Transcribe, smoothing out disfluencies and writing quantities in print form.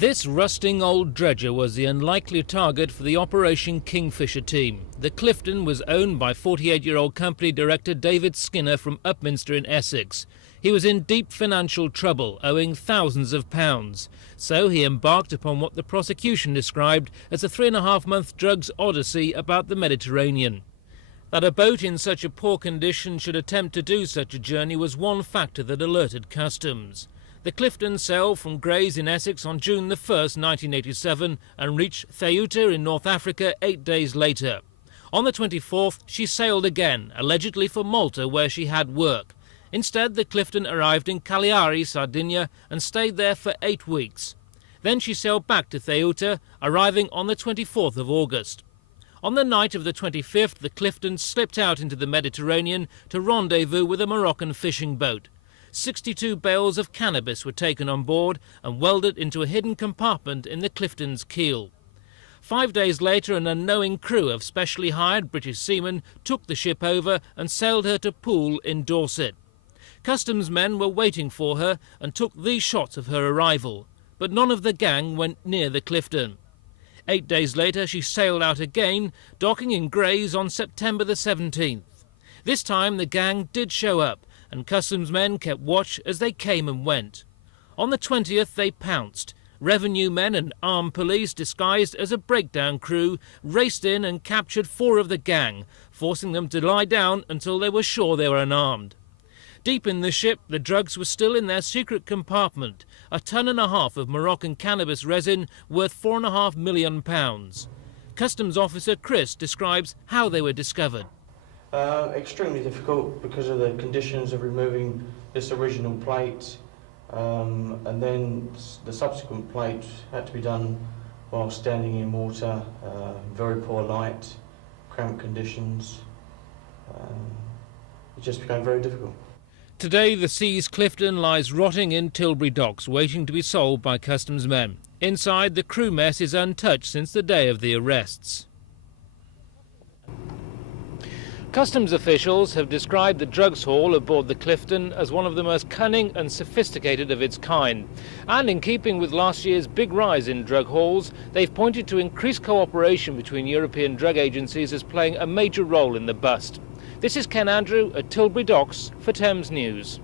This rusting old dredger was the unlikely target for the Operation Kingfisher team. The Clifton was owned by 48-year-old company director David Skinner from Upminster in Essex. He was in deep financial trouble, owing thousands of pounds. So he embarked upon what the prosecution described as a 3.5-month drugs odyssey about the Mediterranean. That a boat in such a poor condition should attempt to do such a journey was one factor that alerted customs. The Clifton sailed from Grays in Essex on June the 1st, 1987 and reached Ceuta in North Africa 8 days later. On the 24th, she sailed again, allegedly for Malta where she had work. Instead, the Clifton arrived in Cagliari, Sardinia and stayed there for 8 weeks. Then she sailed back to Ceuta, arriving on the 24th of August. On the night of the 25th, the Clifton slipped out into the Mediterranean to rendezvous with a Moroccan fishing boat. 62 bales of cannabis were taken on board and welded into a hidden compartment in the Clifton's keel. 5 days later, an unknowing crew of specially hired British seamen took the ship over and sailed her to Poole in Dorset. Customs men were waiting for her and took these shots of her arrival, but none of the gang went near the Clifton. 8 days later, she sailed out again, docking in Grays on September the 17th. This time, the gang did show up, and customs men kept watch as they came and went. On the 20th, they pounced. Revenue men and armed police, disguised as a breakdown crew, raced in and captured 4 of the gang, forcing them to lie down until they were sure they were unarmed. Deep in the ship, the drugs were still in their secret compartment, 1.5 tons of Moroccan cannabis resin worth £4.5 million. Customs officer Chris describes how they were discovered. Extremely difficult because of the conditions of removing this original plate, and then the subsequent plate had to be done while standing in water, very poor light, cramped conditions. It just became very difficult. Today, the Sea's Clifton lies rotting in Tilbury docks, waiting to be sold by customs men. Inside, the crew mess is untouched since the day of the arrests. Customs officials have described the drugs haul aboard the Clifton as one of the most cunning and sophisticated of its kind. And in keeping with last year's big rise in drug hauls, they've pointed to increased cooperation between European drug agencies as playing a major role in the bust. This is Ken Andrew at Tilbury Docks for Thames News.